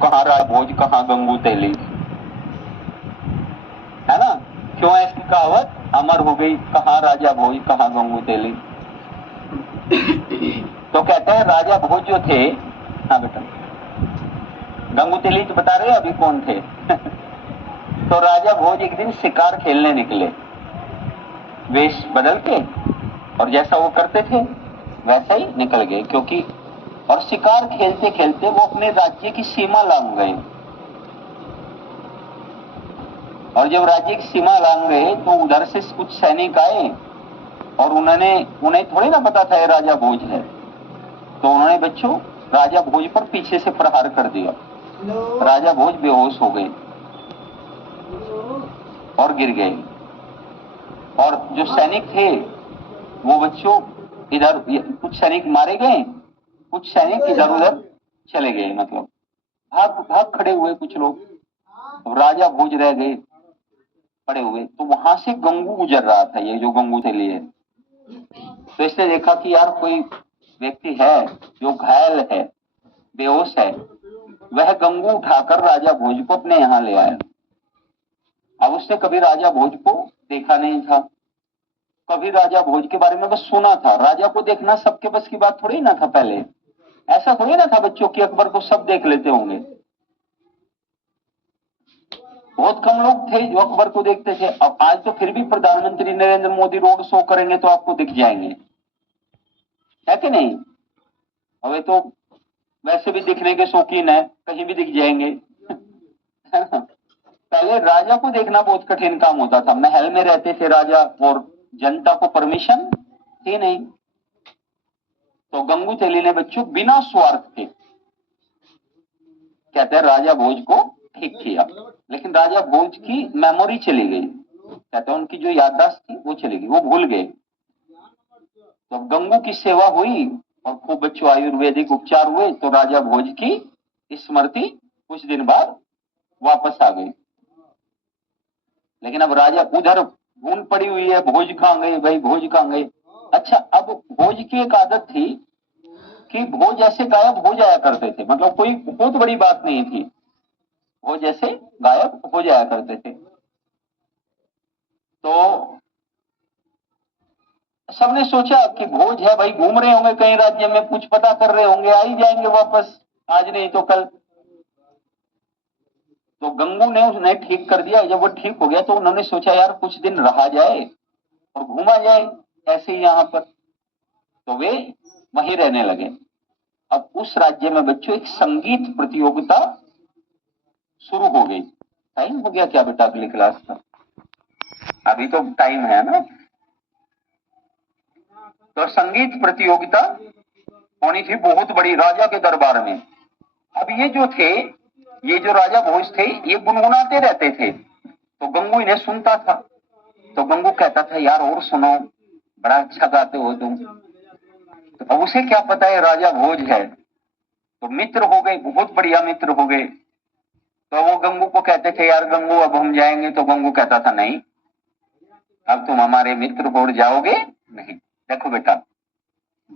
कहाँ राजा भोज कहाँ गंगू तेली, है ना। क्यों है इसकी कहावत अमर हो गई, कहाँ राजा भोज कहाँ गंगू तेली। तो कहते हैं राजा भोज जो थे, हाँ बेटा, गंगू तेली तो बता रहे हैं अभी कौन थे। तो राजा भोज एक दिन शिकार खेलने निकले, वेश बदल के, और जैसा वो करते थे वैसा ही निकल गए, क्योंकि और शिकार खेलते खेलते वो अपने राज्य की सीमा लांघ गए। और जब राज्य की सीमा लांघ गए तो उधर से कुछ सैनिक आए, और उन्हें थोड़ी ना पता था ये राजा भोज है। तो उन्होंने बच्चों राजा भोज पर पीछे से प्रहार कर दिया। राजा भोज बेहोश हो गए और गिर गए। और जो सैनिक थे वो बच्चों इधर, कुछ सैनिक मारे गए, कुछ सैनिक इधर उधर चले गए, मतलब भाग भाग खड़े हुए कुछ लोग। राजा भोज रह गए पड़े हुए। तो वहां से गंगू गुजर रहा था, ये जो गंगू थे लिए। तो इसने देखा कि यार कोई व्यक्ति है जो घायल है, बेहोश है। वह गंगू उठाकर राजा भोज को अपने यहाँ ले आया। अब उसने कभी राजा भोज को देखा नहीं था, कभी राजा भोज के बारे में बस सुना था। राजा को देखना सबके बस की बात थोड़ी ना था पहले। ऐसा थोड़ी ना था बच्चों कि अकबर को सब देख लेते होंगे। बहुत कम लोग थे जो अकबर को देखते थे। अब आज तो फिर भी प्रधानमंत्री नरेंद्र मोदी रोड शो करेंगे तो आपको दिख जाएंगे, है कि नहीं। अबे तो वैसे भी दिखने के शौकीन है, कहीं भी दिख जाएंगे। पहले राजा को देखना बहुत कठिन काम होता था। महल में रहते थे राजा और जनता को परमिशन थी नहीं। तो गंगू तेली ने बच्चों बिना स्वार्थ के, कहते हैं राजा भोज को ठीक किया। लेकिन राजा भोज की मेमोरी चली गई, कहते हैं उनकी जो याददाश्त थी वो चली गई, वो भूल गए। तो गंगू की सेवा हुई और खूब बच्चों आयुर्वेदिक उपचार हुए, तो राजा भोज की स्मृति कुछ दिन बाद वापस आ गई। लेकिन अब राजा उधर ढूंढ पड़ी हुई है, भोज कहां गए भाई, भोज कहां गए। अच्छा, अब भोज की एक आदत थी कि भोज ऐसे गायब हो जाया करते थे, मतलब कोई बहुत बड़ी बात नहीं थी, वो जैसे गायब हो जाया करते थे। तो सबने सोचा कि भोज है भाई, घूम रहे होंगे कहीं राज्य में, कुछ पता कर रहे होंगे, आ ही जाएंगे वापस, आज नहीं तो कल। तो गंगू ने उन्हें ठीक कर दिया। जब वो ठीक हो गया तो उन्होंने सोचा यार कुछ दिन रहा जाए और घूमा जाए ऐसे ही यहाँ पर। तो वे वहीं रहने लगे। अब उस राज्य में बच्चों एक संगीत प्रतियोगिता शुरू हो गई। टाइम हो गया क्या बेटा अगली क्लास का? अभी तो टाइम है ना। तो संगीत प्रतियोगिता होनी थी बहुत बड़ी राजा के दरबार में। अब ये जो थे, ये जो राजा भोज थे, ये गुनगुनाते रहते थे, तो गंगू इन्हें सुनता था। तो गंगू कहता था यार और सुनो, बड़ा अच्छा गाते हो तुम। तो अब उसे क्या पता है राजा भोज है। तो मित्र हो गए, बहुत बढ़िया मित्र हो गए। तो वो गंगू को कहते थे यार गंगू अब हम जाएंगे। तो गंगू कहता था नहीं, अब तुम हमारे मित्र हो जाओगे नहीं। देखो बेटा,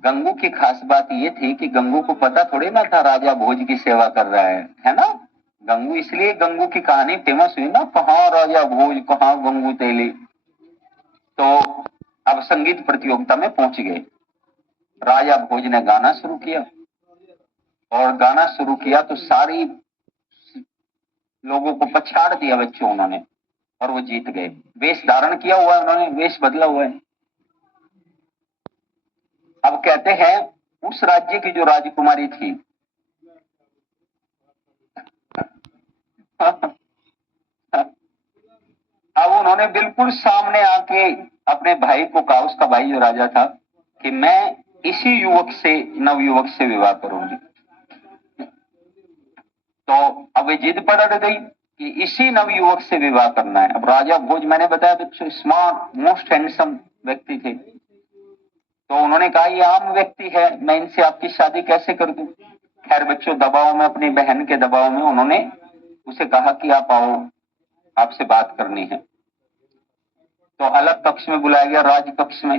गंगू की खास बात ये थी कि गंगू को पता थोड़ी ना था राजा भोज की सेवा कर रहा है ना। गंगू, इसलिए गंगू की कहानी फेमस हुई ना, कहाँ राजा भोज कहाँ गंगू तेली। तो अब संगीत प्रतियोगिता में पहुंच गए। राजा भोज ने गाना शुरू किया, और गाना शुरू किया तो सारी लोगों को पछाड़ दिया बच्चों उन्होंने, और वो जीत गए। वेश धारण किया हुआ है उन्होंने, वेश बदला हुआ है। अब कहते हैं उस राज्य की जो राजकुमारी थी, अब उन्होंने बिल्कुल सामने आके अपने भाई को कहा, उसका भाई जो राजा था, कि मैं इसी युवक से, नवयुवक से विवाह करूंगी। तो अब वे जिद पड़ गई कि इसी नवयुवक से विवाह करना है। अब राजा भोज, मैंने बताया बच्चों, स्मार्ट मोस्ट हैंडसम व्यक्ति थे। तो उन्होंने कहा ये आम व्यक्ति है, मैं इनसे आपकी शादी कैसे कर दूं। खैर बच्चों, दबाव में, अपनी बहन के दबाव में उन्होंने उसे कहा कि आप आओ, आपसे बात करनी है। तो अलग कक्ष में बुलाया गया, राज कक्ष में।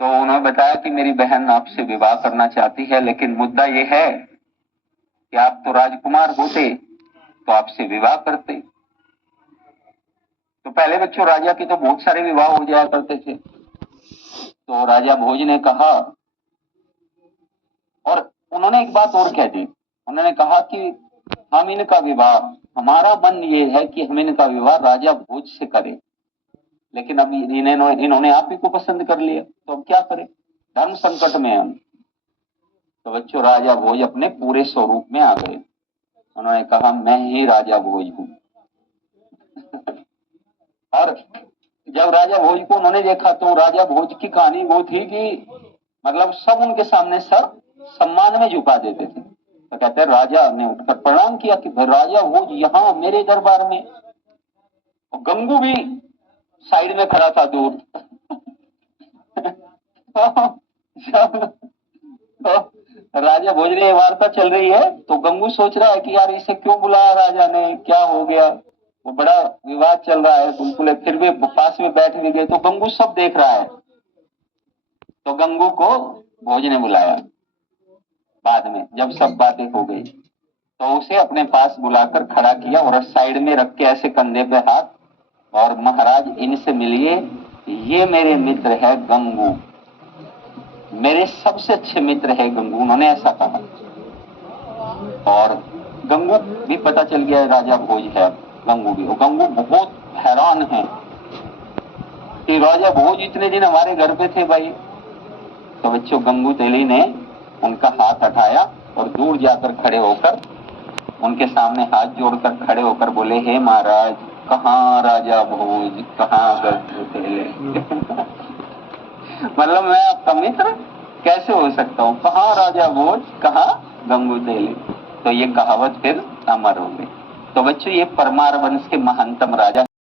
तो उन्होंने बताया कि मेरी बहन आपसे विवाह करना चाहती है, लेकिन मुद्दा यह है कि आप तो राजकुमार होते तो आपसे विवाह करते। तो पहले बच्चों राजा के तो बहुत सारे विवाह हो जाया करते थे। तो राजा भोज ने कहा, और उन्होंने एक बात और कह दी, उन्होंने कहा कि हम इनका विवाह, हमारा मन ये है कि हम इनका विवाह राजा भोज से करें, लेकिन अब इन्होंने आप ही को पसंद कर लिया, तो अब क्या करें, धर्म संकट में हम। तो बच्चों राजा भोज अपने पूरे स्वरूप में आ गए। उन्होंने कहा मैं ही राजा भोज हूं। और जब राजा भोज को उन्होंने देखा तो राजा भोज की कहानी वो थी कि मतलब सब उनके सामने सर सम्मान में झुका देते थे। तो कहते राजा ने उठकर प्रणाम किया कि राजा भोज यहाँ मेरे दरबार में। और गंगू भी साइड में खड़ा था दूर। तो राजा भोज ने वार्ता चल रही है तो गंगू सोच रहा है कि यार इसे क्यों बुलाया राजा ने, क्या हो गया, वो बड़ा विवाद चल रहा है बिल्कुल। फिर भी पास में बैठ भी गए तो गंगू सब देख रहा है। तो गंगू को भोज ने बुलाया बाद में, जब सब बातें हो गई तो उसे अपने पास बुलाकर खड़ा किया और साइड में रख के ऐसे कंधे पे हाथ, और महाराज इनसे मिलिए, ये मेरे मित्र है गंगू, मेरे सबसे अच्छे मित्र है गंगू, उन्होंने ऐसा कहा। और गंगू भी पता चल गया राजा भोज है गंगू भी। और गंगू बहुत हैरान है कि राजा भोज इतने दिन हमारे घर पे थे भाई। तो बच्चों गंगू तेली ने उनका हाथ हटाया और दूर जाकर खड़े होकर उनके सामने हाथ जोड़कर खड़े होकर बोले, हे महाराज कहाँ राजा भोज, कहाँ गंगू तेली। मतलब मैं आपका मित्र कैसे हो सकता हूँ, कहाँ राजा भोज, कहाँ गंगू तेली। तो ये कहावत फिर अमर हो गई। तो बच्चों ये परमार वंश के महानतम राजा